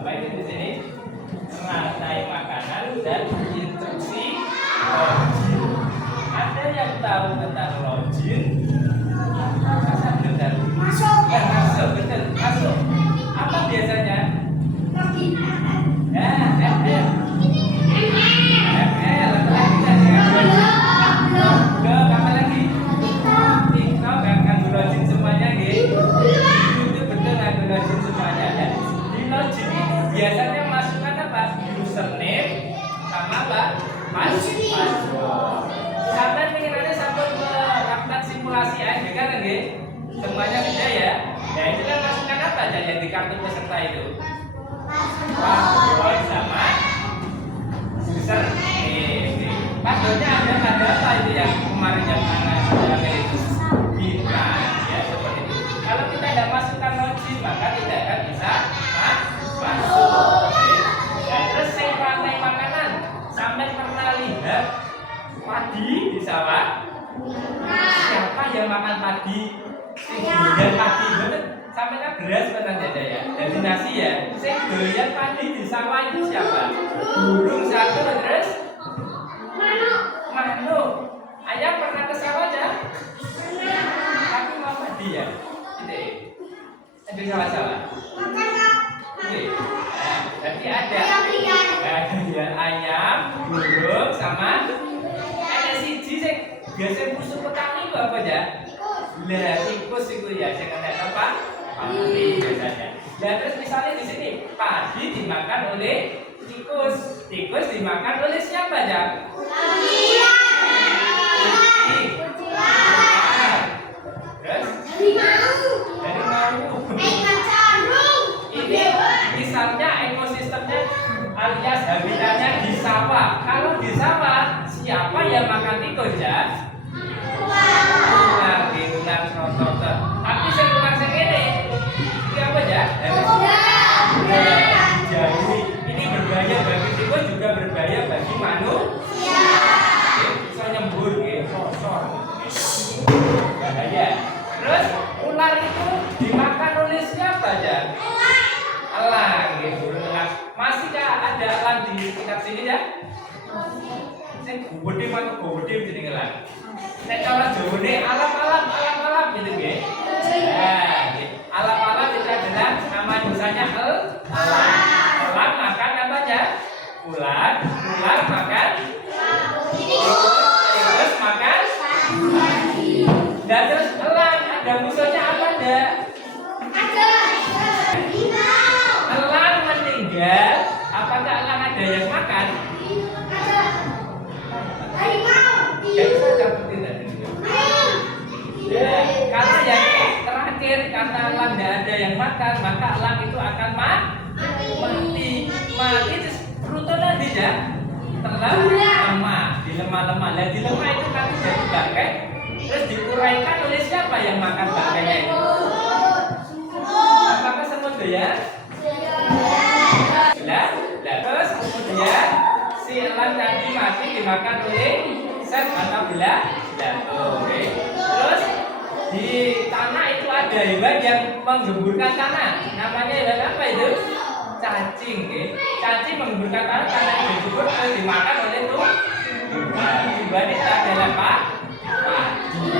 Apa itu di sini? Rantai makanan dan instruksi login. Ada yang tahu tentang login? Betul. Masuk, betul. Masuk. Apa biasanya? Login. Ya, FL. FL. Apa lagi? TikTok akan login semuanya, gitu. Itu betul akan login semuanya. Di login itu biasanya masukkan apa? Username sama apa? Password. Sampai pengenannya sampai melakukan simulasi aja kan, nggih? Semuanya sudah ya. Ya itu kan masukkan apa aja yang di kartu peserta itu? Password sama username. Passwordnya ada pada apa itu yang kemarin yang itu? Bintang ya seperti itu. Kalau kita tidak masukkan login maka tidak akan bisa masuk. Ya, terus saya rantai makanan. Sampai pernah lihat padi di sawah? Siapa yang makan padi? Doyan padi, betul? Sampai kan beras betul saja ya. Jadi nasi ya. Saya doyan padi di sawah itu siapa? Burung satu terus? Manuk. Ayah pernah ke sawah ya? Tapi mau padi ya? Itu. Ada sawah-sawah. Oke. Berarti ada ayam, burung, sama ada siji sing biasa musuh petani itu apa ya? Lah tikus itu ya, saya kena apa? Padi biasanya. Nah terus misalnya di sini padi dimakan oleh tikus, tikus dimakan oleh siapa ya? Terus? Dari mau. Ini misalnya ekosistemnya alias habitatnya di sawah. Kalau di sawah siapa yang makan tikus ya? Ular, ular, rotor. Tapi sekarang segini, ini apa ya? Jadi ini berbahaya bagi tikus juga berbahaya bagi manusia. Bisa nyembur, kosor, bahaya. Terus ular itu dimakan oleh siapa ya? Elang, elang. Masihkah ada elang di sekitar sini ya? Saya gede mana gede jadi elang. Saya cara Jawane alam gitu nggih. Nah, alam itu adalah nama dosanya elang. Elang makan apa ya? Ular makan tikus makan dan terus elang ada musuhnya apa enggak? Elang meninggal, apakah elang ada yang makan? Karena yang terakhir karena elang tidak ada yang makan, maka elang itu akan mati. Terus rute tadi ya lemah, dilemah-lemah. Dan dilemah itu nanti jadi bangkai, terus diuraikan oleh siapa yang makan bangkainya itu? Apakah semut ya? Terus kemudian si elang tadi mati dimakan oleh set atau belatung. Terus di tanah itu ada hewan yang menggemburkan tanah. Namanya hewan apa itu? Cacing. Cacing menggemburkan tanah yang digembur terus dimakan oleh tumbuhan. Tumbuhan itu adalah apa? Padi.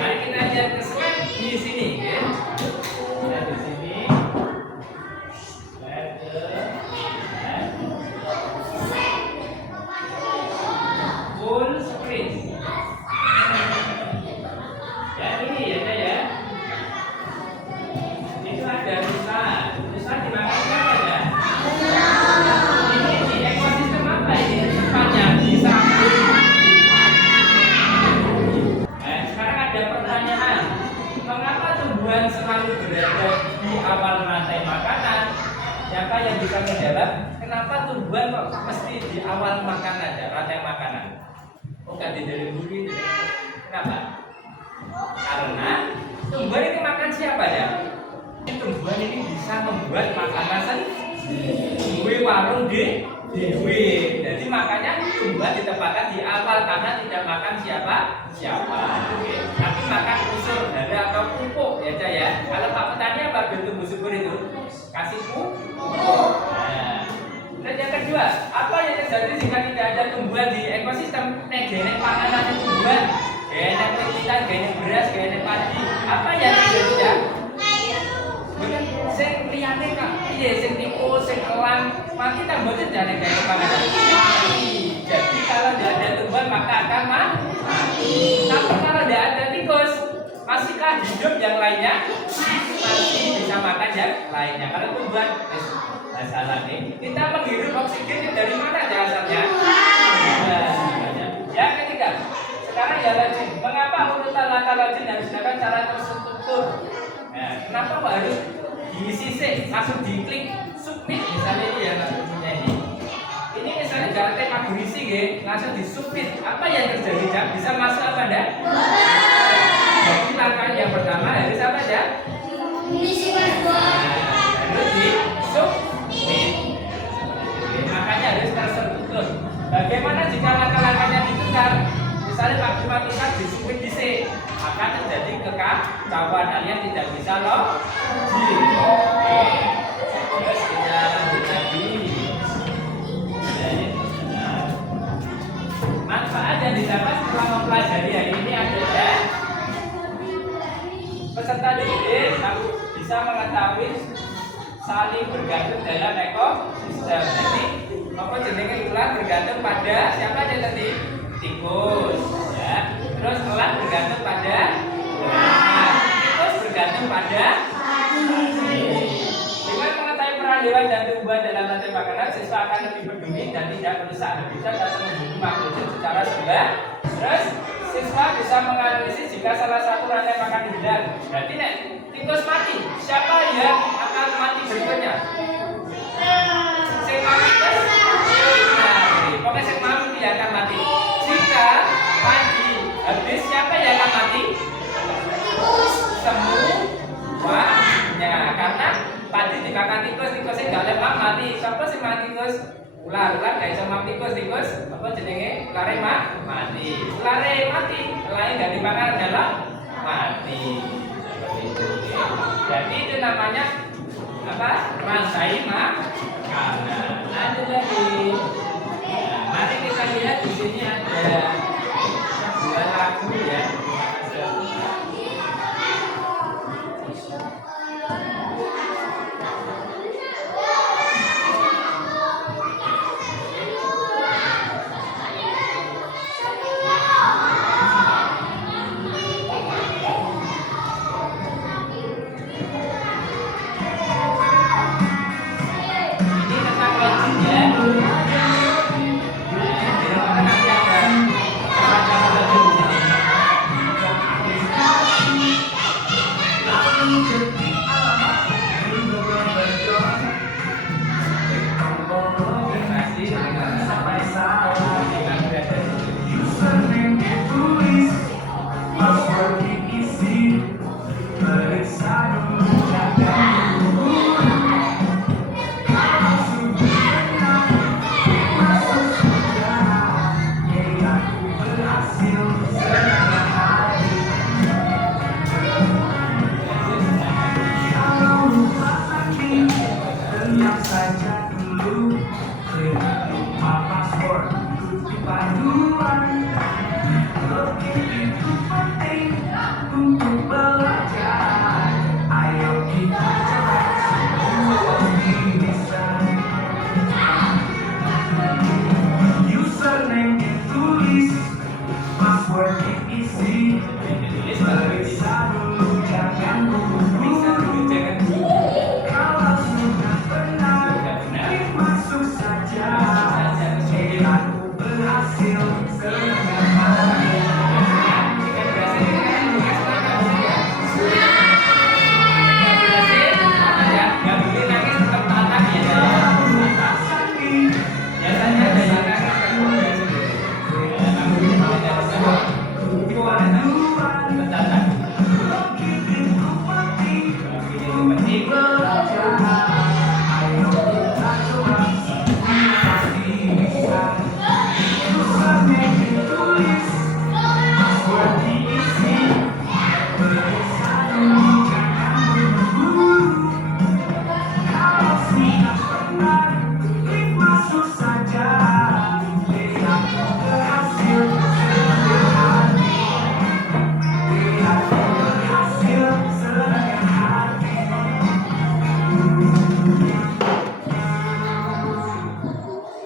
Mari kita lihat di sini. Nah, di sini. Full screen. Ya ini ya saya. Itu ada rusa. Rusa dimakan siapa ya? Ini di ekosistem apa ini? Tempatnya di sana. Sekarang ada pertanyaan. Mengapa tumbuhan selalu berada di awal rantai makanan? Siapa yang bisa menjawab? Kenapa tumbuhan kok mesti di awal makanan ya, rantai makanan? Oh, gak dari buri. Kenapa? Karena tumbuhan ini makan siapa ya? Tumbuhan ini bisa membuat makanan sendiri. Warung di dewi. Jadi makanya tumbuhan ditempatkan di awal karena tidak makan siapa. Tapi makan unsur hara atau pupuk ya. Kalau Pak Petani apa tumbuh subur itu? Kasih pupuk. kedua, apa yang terjadi jika tidak ada tumbuhan di ekosistem? Nek gene panganan tumbuhan, gene pecitan, gene beras, gene padi. Apa yang terjadi ya? Bukan sing liyane Kak. Piye sing tikus, sing elang, mati tak mboten jane gene panganan. Jadi kalau tidak ada tumbuhan maka akan mati. Tapi kalau tidak ada tikus, masihkah hidup yang lainnya? Masih bisa makan yang lainnya. Kalau tumbuhan masalah nih, kita menghirup oksigen dari mana asalnya? Yang ketiga, sekarang ya rajin. Mengapa urutan langkah rajin harus dilakukan secara terstruktur? Nah, kenapa harus disisih, langsung diklik submit misalnya ini ya maksudnya ini. Ini misalnya jangan tema berisi ya, langsung disubmit. Apa yang terjadi? Ya? Bisa masuk apa enggak? Jadi langkah yang pertama harus apa ya? Harus disubmit. Makanya harus terstruktur. Bagaimana jika langkah-langkahnya ditukar? Misalnya matematika disubmit di C, akan terjadi kekacauan alias tidak bisa logis. Terus kita lanjut lagi. Manfaat yang didapat setelah mempelajari hari ini adalah peserta didik bisa mengetahui saling bergantung dalam ekosistem. Jadi apa jenenge ular bergantung pada siapa aja tadi? Tikus, ya. Terus elang bergantung pada tikus bergantung pada dengan mengetahui peran hewan dan tumbuhan dalam rantai makanan, siswa akan lebih peduli dan tidak merusak habitat atau membunuh makhluk hidup secara sembarangan. Terus siswa bisa menganalisis jika salah satu rantai makan hilang. Berarti nek tikus mati, siapa yang akan mati berikutnya? Sing mati terus. Pokoknya sing mati yang akan mati. Jika padi habis, siapa yang akan mati? Semuanya, karena padi dimakan tikus, tikusnya nggak lemah mati. Siapa sih mati tikus? Ular nggak bisa mati tikus. Apa jenenge? Lare mati. Lare mati, lain nggak dimakan adalah mati. Seperti itu. Jadi itu namanya apa? Rantai makanan. Lanjut lagi. Nah, mari kita lihat di sini ada dua lagu ya.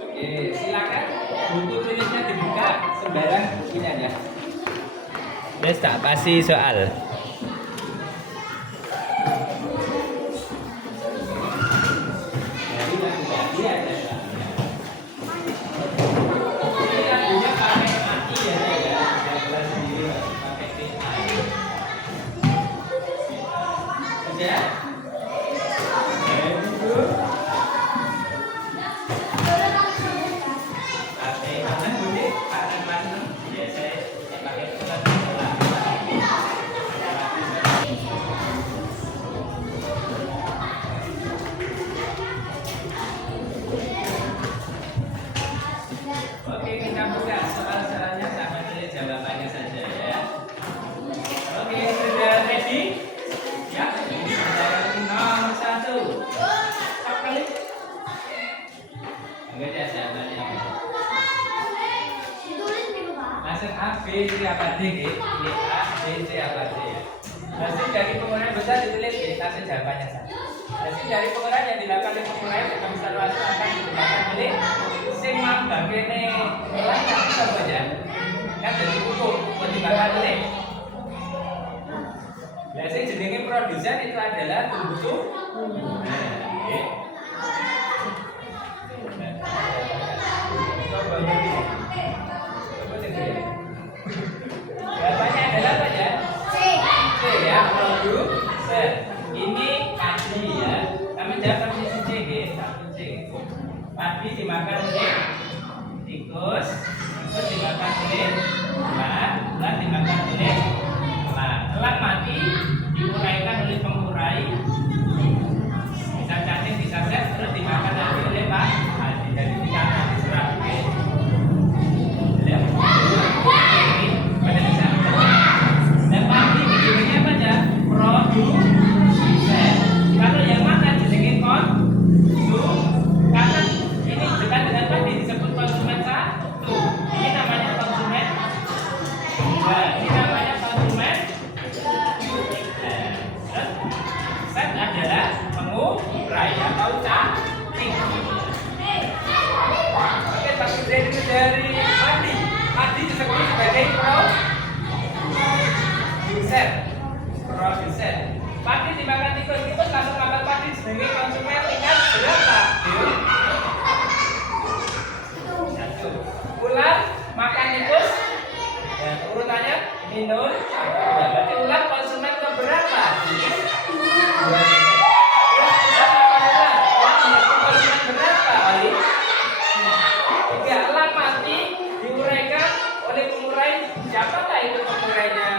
Oke, silakan buku tulisnya dibuka sembarang bukunya ya. Wes tak pasti soal. Oke, kita buka soal-soalnya sama tulis jawabannya saja ya. Oke, sudah ready? Ya, ini adalah nomor 1. Enggak ada jawabannya. Langsung A, B, C, apa D? Ini A, B, C, apa D ya. Hasil dari penguraian besar ditulis di hasil jawabannya saja. Hasil dari penguraian yang dilakukan oleh penguraian dengan observasi akan digunakan oleh sing mambangkene mulai tapi apa ya? Kan jadi buku pertimbangan oleh. Nah, sing jenenge produsen itu adalah Tumbusu. Jawabannya adalah apa ya? C ya, produsen. Ini padi ya. Kami jawab posisi C ya, C. Padi dimakan oleh tikus, tikus dimakan oleh ulat, ulat dimakan oleh elang. Elang mati diuraikan oleh pengurai. Bisa cacing, bisa set, terus dimakan lagi oleh Pak Padi. Jadi dimakan diserap. Kalau yang makan jenenge karena ini dekat dengan tadi disebut konsumen 1. Ini namanya konsumen 2. Ini namanya konsumen 3. Set adalah pengurai atau cacing. Oke, tapi dari Padi. Padi disebut sebagai produsen. Padi dimakan tikus langsung makan padi sebagai konsumen tingkat berapa? 1. Ular makan tikus. Ya, urutannya minum. Berarti ular konsumen keberapa? 2. Konsumen berapa kali? 3. Elang mati diuraikan oleh pengurai. Siapakah itu pengurainya?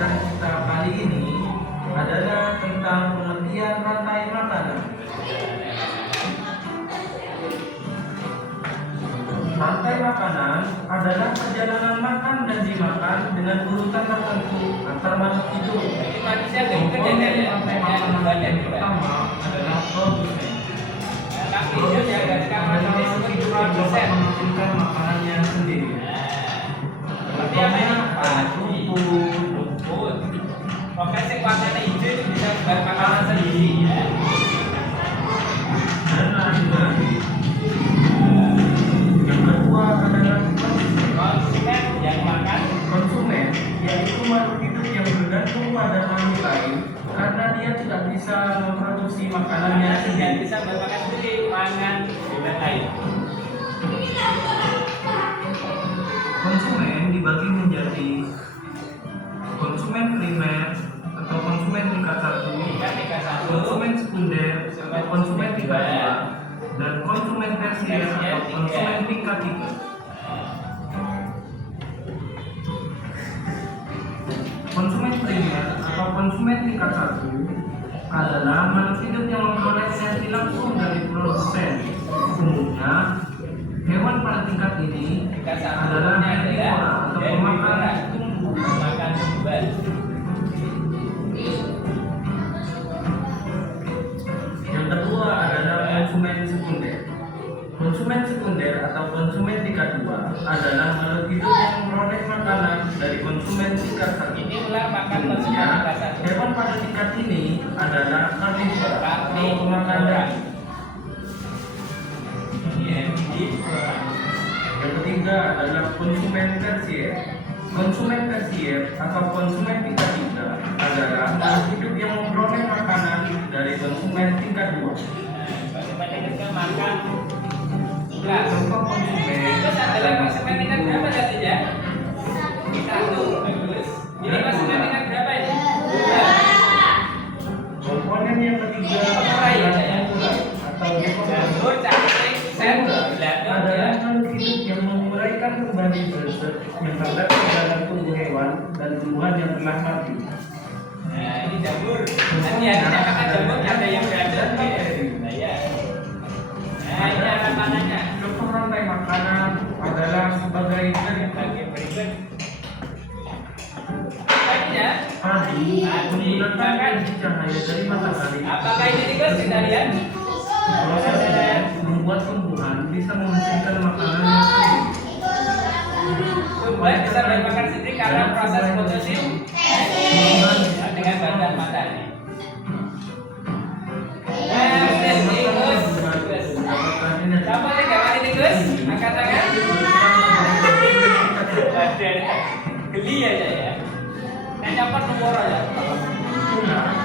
pelajaran kita kali ini adalah tentang pengertian rantai makanan. Rantai makanan adalah perjalanan makan dan dimakan dengan urutan tertentu antar makhluk hidup. Jadi manusia Komponen rantai makanan yang pertama adalah produsen. Produsen adalah makhluk hidup yang dapat menghasilkan makanannya sendiri. Contohnya rumput. Pokoknya sing warnanya hijau itu bisa buat makanan sendiri ya. Dan lain-lain. Yang kedua adalah Konsumen yang makan. konsumen, yaitu makhluk hidup yang bergantung pada makhluk lain karena dia tidak bisa memproduksi makanannya Yang sendiri. bisa buat makan sendiri, mangan dengan lain. Konsumen dibagi menjadi konsumen primer atau konsumen tingkat satu, konsumen sekunder atau konsumen tingkat dua, dan konsumen tersier atau konsumen tingkat tiga. Konsumen primer atau konsumen tingkat satu adalah makhluk hidup yang memperoleh energi langsung dari produsen. Umumnya, hewan pada tingkat ini adalah herbivora atau pemakan tumbuh. Makan tumbuhan. Yang kedua adalah konsumen sekunder. Konsumen sekunder atau konsumen tingkat dua adalah makhluk hidup yang memperoleh makanan dari konsumen tingkat satu. Ini ular makan konsumen Ya, tingkat satu. hewan pada tingkat ini adalah karnivora atau pemakan daging. Yang ketiga adalah konsumen tersier. Konsumen tersier atau konsumen tingkat tiga adalah makhluk hidup yang memperoleh makanan dari konsumen tingkat dua. Konsumen tingkat makan ular. Contoh konsumen Terus adalah konsumen tingkat berapa tadinya? Satu. Bagus. Ini konsumen tingkat berapa ini? komponen yang ketiga Urai ya, saya. urai atau Jamur, cacing, sen, belado, adalah ya. makhluk hidup yang menguraikan kembali zat yang terdapat dalam tubuh hewan dan tumbuhan yang telah mati. Nah, ini jamur. Nanti ya, kita makan jamur ada yang beracun. Nah, ya. Nah, ini ada mananya. Contoh rantai makanan adalah sebagai berikut. Bagi berikut. Apa ini ya? Padi menggunakan energi cahaya dari matahari. Apakah ini tikus kita lihat? Prosesnya membuat tumbuhan bisa menghasilkan makanan yang sendiri. Tumbuhan bisa bermakan sendiri karena proses fotosintesis dengan bahan matahari. Tikus. Siapa sih gak mati tikus? Angkat tangan. Geli aja ya. Nah, nyopot nomor aja.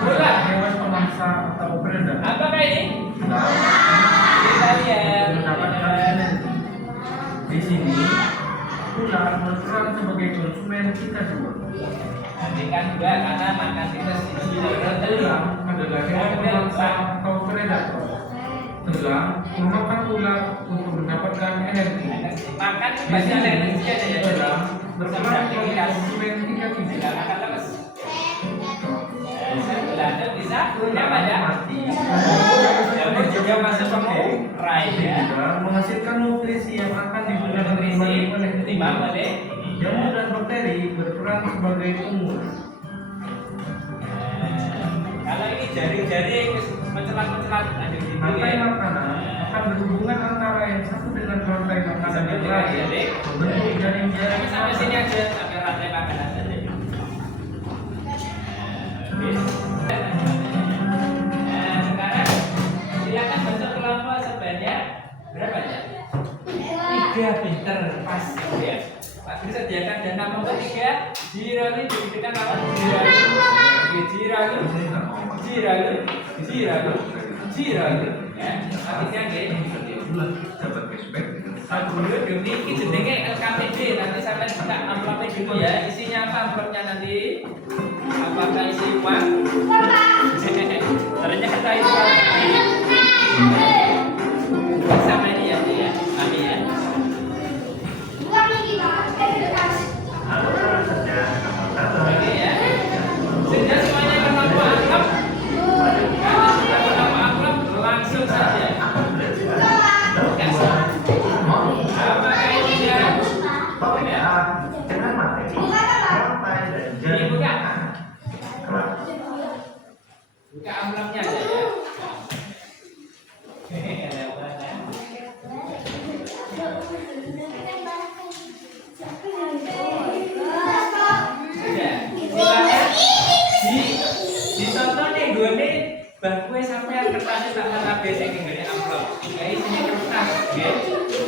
Ular, hewan pemangsa atau predator. Apakah ini? Kita lihat. Mendapatkan energi. Di sini, ular berperan sebagai konsumen tingkat dua. Tingkat dua karena makan tikus ini. Ular adalah hewan pemangsa atau predator. Ular memakan ular untuk mendapatkan energi. Makan banyak energi aja ya. Ular berperan sebagai konsumen tingkat tiga. Tidak makan terus. Belanda bisa apa ya? Jamur juga masuk pengurai ya. Juga menghasilkan nutrisi yang akan digunakan kembali oleh Timbang tumbuhan. oleh Jamur dan bakteri berperan sebagai pengurus. kalau ini jaring-jaring mencelat-mencelat ada di Rantai makanan akan berhubungan antara yang satu dengan rantai makanan yang lain. Membentuk jaring-jaring sampai sini aja sampai rantai makanan saja. Nah, sekarang silakan bentuk kelompok sebanyak berapa ya? 3 pinter pas ya. Pak Guru sediakan dana nomor 3. Jiralu diberikan lawan jiralu. Jiralu. Ya, artinya Dapat cashback. Pak Guru demi ini jenenge LKPD. Nanti sampai buka amplopnya dulu ya. Isinya apa amplopnya nanti? Apakah isi uang? Ternyata itu sama ini ya, ya. Kami ya. Oke ya. Bangku sampean kertasnya sama kabeh sing nggone amplop. Ya isine kertas, nggih.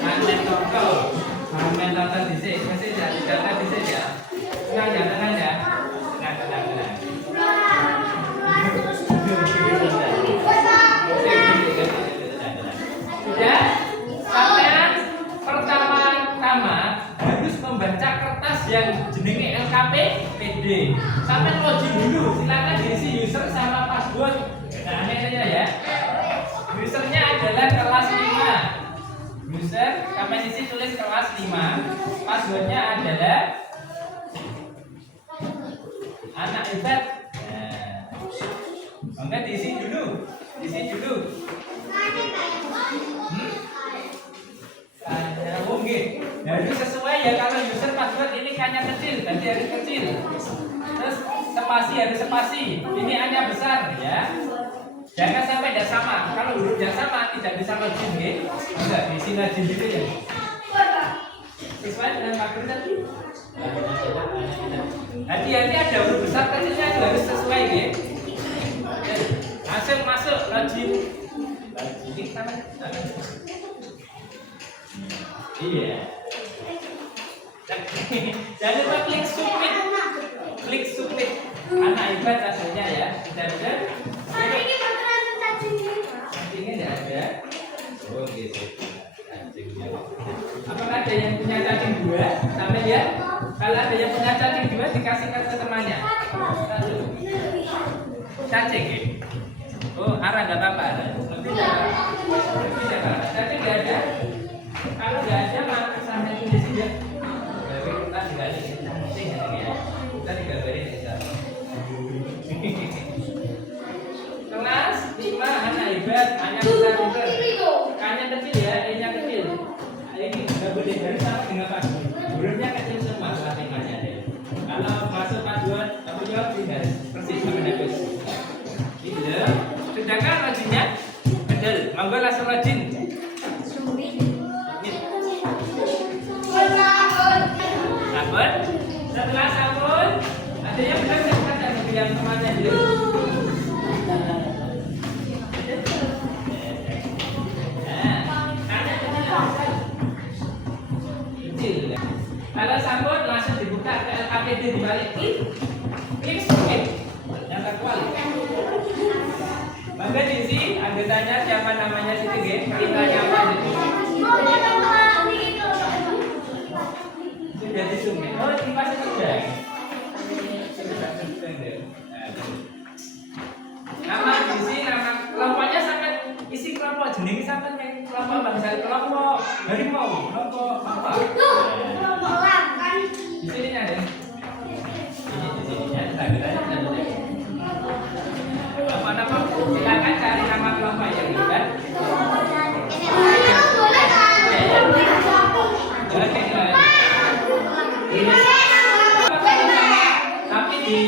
Manten toko. Sampean tata dhisik, mesti data dhisik ya. Tenang ya, tenang ya. Tenang. Sudah? Sampean pertama-tama harus membaca kertas yang jenenge LKPD. Sampean login dulu, silakan diisi user sama password. Nah, ini saja ya. Usernya adalah kelas 5. User, sampai isi tulis kelas 5. Passwordnya adalah anak hebat. Enggak diisi dulu. Oh nggih. Harus sesuai ya, kalau user password ini hanya kecil, berarti harus kecil. Terus spasi harus spasi. Ini hanya besar ya. Jangan sampai tidak sama. Kalau huruf yang sama tidak bisa login nggih. Enggak diisi login gitu ya. Sesuai dengan makro tadi. Hati-hati ada huruf besar kecilnya itu harus sesuai nggih. Langsung masuk login. Ini sama. Iya. Jangan lupa klik submit. Klik submit. Anak hebat hasilnya ya. Sudah. Ini beneran cacingnya. Cacingnya tidak ada. Oh gitu. Cacingnya. Apakah ada yang punya cacing 2? Sampai ya. Kalau ada yang punya cacing 2 dikasihkan ke temannya. Cacing ya. Oh, arah nggak apa-apa. Lebih tidak. Cacing nggak ada. Kalau nggak ada maka sampai di sini ya. Kita tinggalin cacing ya. Kita digambarin ya. Kelas 5 anak hebat, hanya besar pinter. K-nya kecil ya, E-nya kecil. Ini nggak boleh harus sama dengan Pak. Hurufnya kecil semua latihannya deh. Kalau masuk paduan, kamu jawab tidak persis sama Dagus. Gitu. Sedangkan login-nya betul. Monggo langsung login. Sabun. Setelah sabun, ada yang benar saya yang temannya dulu. Kalau sabun langsung dibuka ke LKPD dibalik klik submit yang terkual. Maka diisi anggotanya siapa namanya situ nggih, ceritanya apa gitu. Sudah di submit. Oh, ini pasti sudah. Nama diisi, nama kelompoknya sampai isi kelompok jenenge sampai yang kelompok bangsa kelompok harimau, kelompok apa? Di sini ada. Di sini ya, apa-apa. Silakan cari nama kelompok yang hebat. Tapi di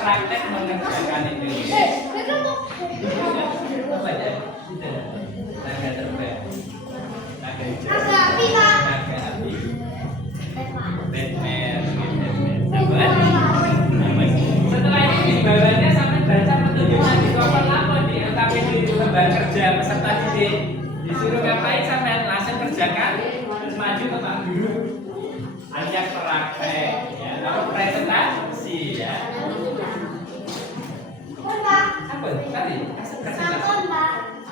praktek mengerjakan itu. Apa aja? Naga terbang. Naga hijau. Naga api. Batman. Setelah itu di bawahnya sampai baca petunjuknya di koper lapor di LKPD itu lembar kerja peserta didik. Disuruh ngapain sampai langsung kerjakan, terus maju ke Pak Guru. Ajak praktek, ya. Kalau presentasi ya. Apa tadi?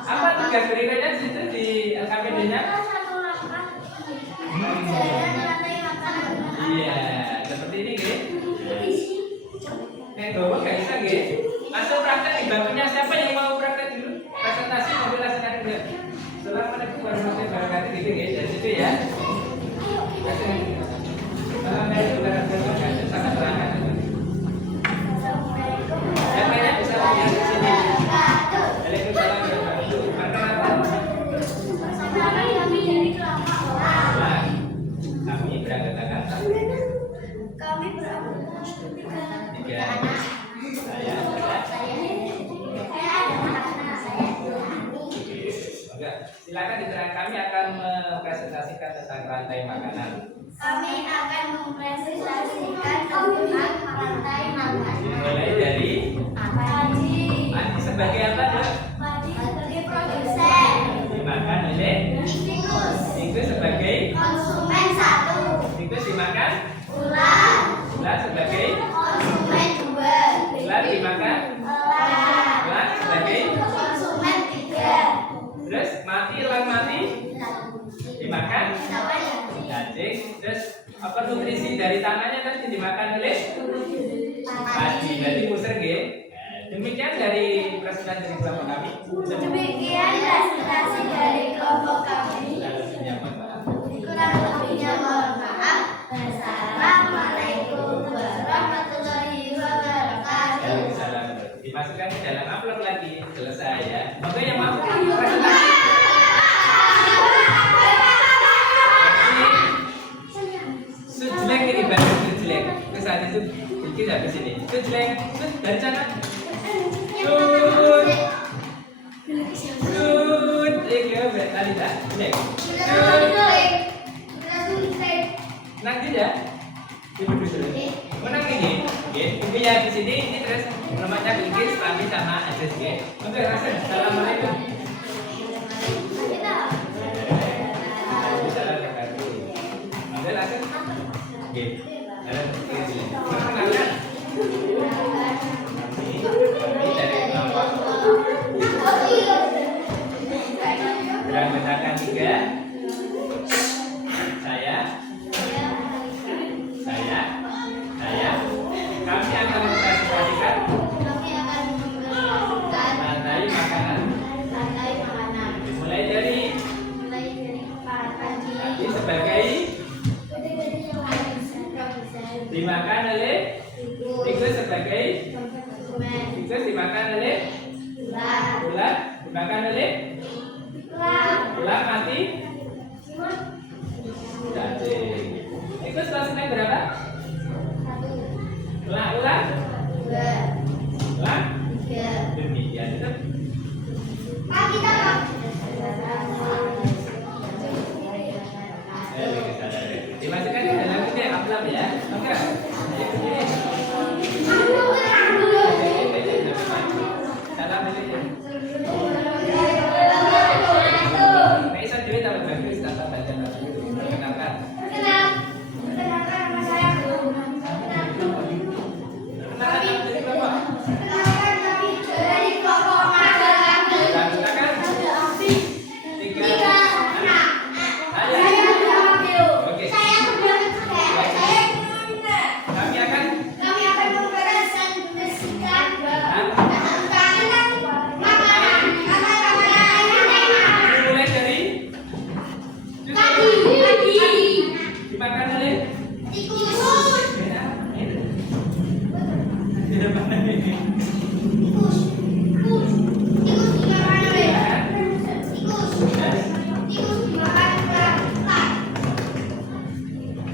Apa tugas berikutnya di situ di LKPD-nya? Iya, seperti ini, Gih. Bawa nggak bisa, Gih. Langsung praktek di bangkunya. Siapa yang mau praktek dulu? Presentasi mobil langsung ada dulu. Assalamualaikum warahmatullahi wabarakatuh, gitu, Gih. Dari situ ya. Assalamualaikum warahmatullahi wabarakatuh. Sangat terangkan. Yang lainnya bisa lihat di sini. Waalaikumsalam warahmatullahi wabarakatuh. Kami berangkat Kami berangkat Tiga. Saya ada. Saya ada anak saya. Enggak. Silakan diterang. Kami akan mempresentasikan tentang rantai makanan. Kami akan mempresentasikan tentang rantai makanan. Dimulai dari Padi. Adi sebagai apa, Dok? Padi sebagai produsen. Dimakan oleh Tikus. tikus sebagai Konsumen 1. tikus dimakan. Ular. Ular sebagai Konsumen 2. ular dimakan. Elang. Elang sebagai Konsumen 3. terus mati elang mati dimakan. Cacing. Terus apa nutrisi dari tanahnya tadi dimakan oleh padi. Jadi muser nggih. Demikian dari presentasi dari kelompok kami. Demikian presentasi dari kelompok kami. Kurang lebihnya mohon maaf. Wassalamualaikum warahmatullahi wabarakatuh. Dimasukkan ke dalam amplop lagi. Selesai ya. Oke yang mau presentasi. Sujlek ini baru sujlek. Ke saat itu dikit habis ini. Sujlek. Dari sana. Sud. Sud. Tadi dah. Sujlek. Nanti ya. Ibu dulu. Menang ini. Oke. Intinya di sini ini terus namanya Bilkis, kami sama Aziz ya. Oke, Rasul. Assalamualaikum. Oke, Rasul. Oke. Perkenalkan. Kami dari kelompok Gerakan Gerakan 3. Saya. Kami akan mempresentasikan rantai makanan. Dimulai dari tadi sebagai dimakan oleh tikus sebagai tikus dimakan oleh ular dimakan oleh ular mati cacing. Tikus kelasnya berapa? Ular demikian itu. Dimasukkan ke dalam itu ya, amplop ya. Oke. Salam ini. Bisa duit tapi bagus tanpa baca perkenalkan.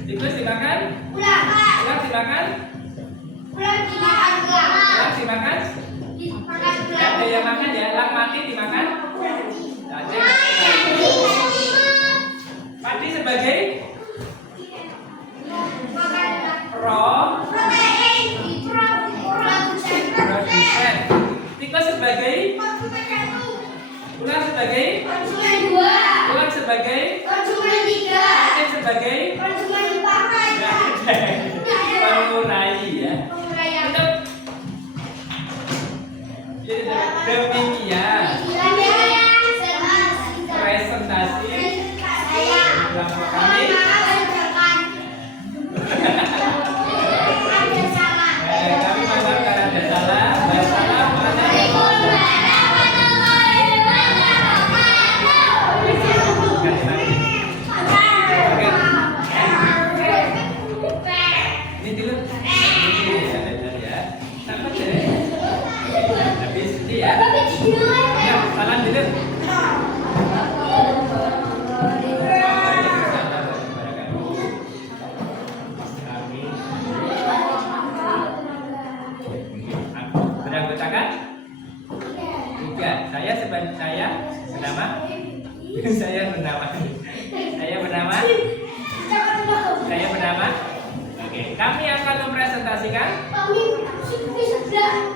Tikus dimakan? Ular dimakan? Ular dimakan? Ada yang makan ya, elang mati dimakan? Padi sebagai produsen. Tikus sebagai ular sebagai ular sebagai cacing sebagai pengurai ya. Jadi demikian presentasi kelompok kami. Kami maaf karena ada salah. Wassalamualaikum warahmatullahi wabarakatuh. Ini dulu. Ya. Sama deh. Habis ini ya. Salam dulu. Saya bernama. Oke, kami akan mempresentasikan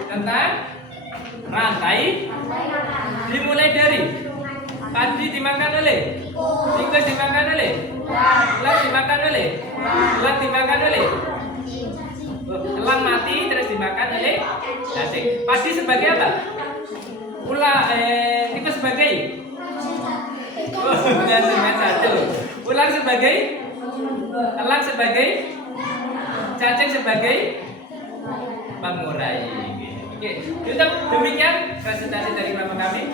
tentang rantai. Dimulai dari padi dimakan oleh, tikus dimakan oleh, ular dimakan oleh, ular dimakan oleh, elang mati terus dimakan oleh cacing. Padi sebagai apa? Tikus sebagai dengan satu. Ular sebagai, elang sebagai, cacing sebagai pengurai. Oke, cukup demikian presentasi dari kelompok kami.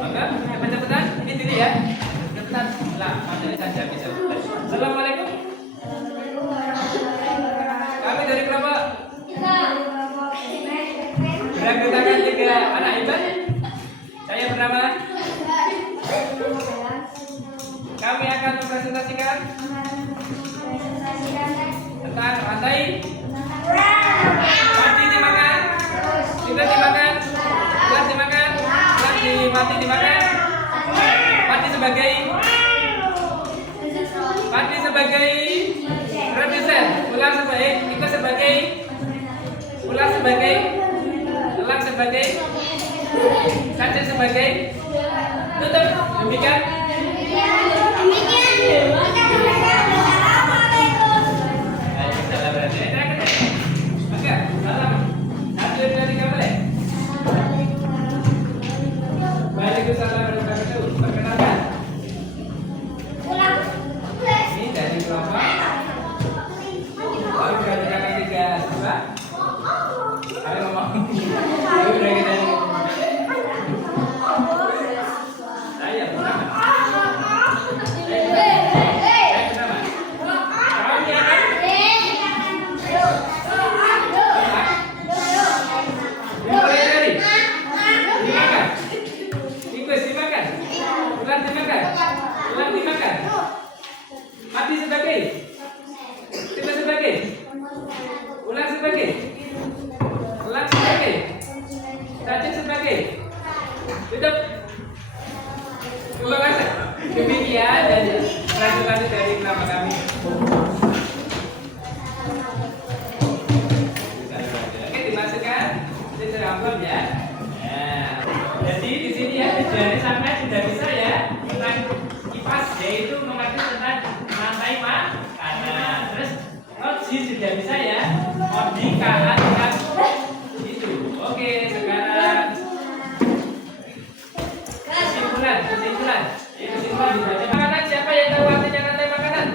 Maka cepat-cepatan ini dulu ya. Cepetan lah, materi saja bisa. Assalamualaikum. Kami dari kelompok Beranggotakan 3 anak hebat. Saya bernama. Kami akan mempresentasikan tentang rantai. Padi dimakan, tikus dimakan, ular dimakan, ular mati dimakan. Padi sebagai produsen, ular sebagai, tikus sebagai, ular sebagai, elang sebagai, cacing sebagai. Tutup. Demikian. Waalaikumsalam warahmatullahi wabarakatuh. Perkenalkan, ini dari kelompok Beranggotakan 3 siswa. Ayo ngomong. Ayo beranggotakan. Saya bernama. Kami akan dimulai dari dimakan, tikus dimakan, ular dimakan, elang dimakan, mati sebagai, tikus sebagai, ular sebagai, elang sebagai, cacing sebagai. Tutup. Terima kasih. Demikian dan presentasi dari kelompok kami. Oke, dimasukkan di amplop ya. Nah, jadi di sini ya dari sampai sudah bisa ya tentang kipas, yaitu mengatur tentang rantai makanan. Terus Oji sudah bisa ya, Oji kalah dengan itu. Oke, sekarang kesimpulan dibaca. Makanan, siapa yang tahu artinya rantai makanan?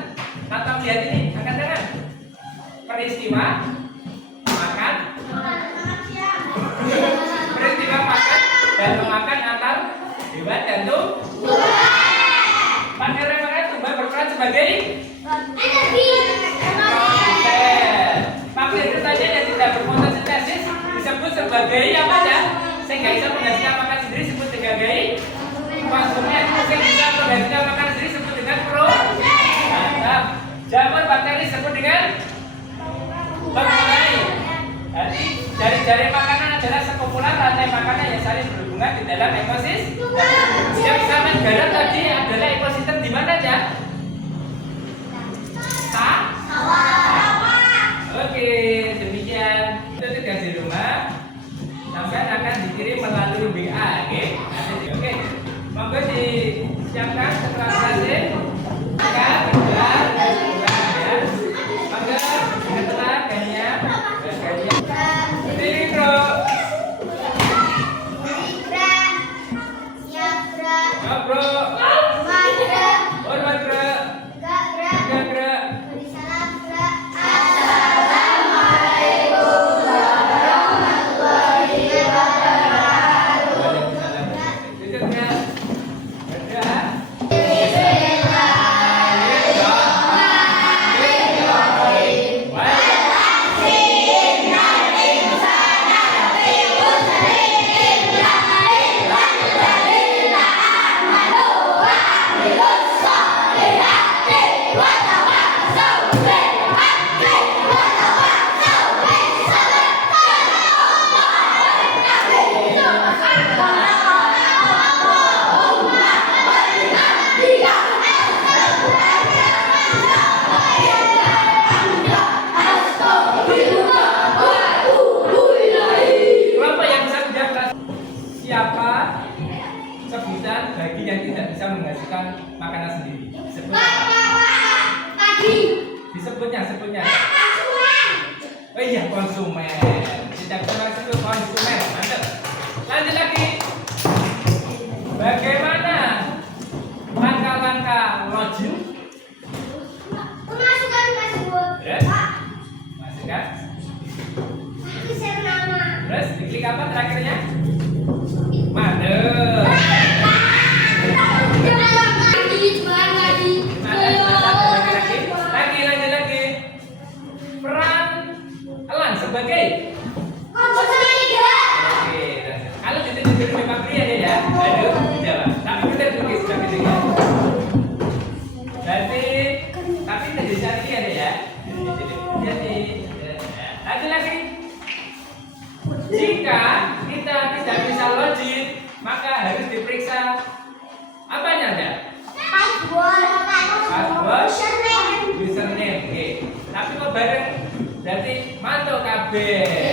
Tatap lihat ini, angkat tangan. Peristiwa makan, peristiwa makan dan memakan antar hewan dan tumbuhan. Pada makan tumbuhan berperan sebagai Makhluk bertanya yang tidak berfotosintesis disebut sebagai apa ya? Sehingga bisa menghasilkan makan sendiri disebut sebagai konsumen. Sehingga bisa menghasilkan makan sendiri disebut dengan produsen. Jamur bakteri disebut dengan pengurai. Jadi jari-jari makanan adalah sekumpulan rantai makanan yang saling berhubungan di dalam ekosistem. Yang sama garam tadi adalah ekosistem di mana ya? Oke, demikian itu tugas di rumah. Sampai akan dikirim melalui WA, oke? Oke, monggo disiapkan setelah selesai. Ya, benar, ya. Monggo setelah kayaknya, berdiri bro. Bro. Hormat bro. sebutan bagi yang tidak bisa menghasilkan makanan sendiri. Disebut apa? Pagi. Sebutnya. Oh iya, konsumen. Tidak bisa masuk ke konsumen. Mantap. Lanjut lagi. Bagaimana langkah-langkah login? Memasukkan password. Yes. Masukkan. Aku share nama. Terus diklik apa terakhirnya? Mantap. Lagi. Peran Elang sebagai Oke, kalau titik-titik memang clear ya. Aduh, dijawab. Tapi kita tulis tapi ya. Berarti tapi tidak bisa clear ya. Jadi lagi. Jika kita tidak bisa login, maka harus diperiksa apanya ada? Password, username. Oke. Tapi kok bareng berarti mantul kabeh.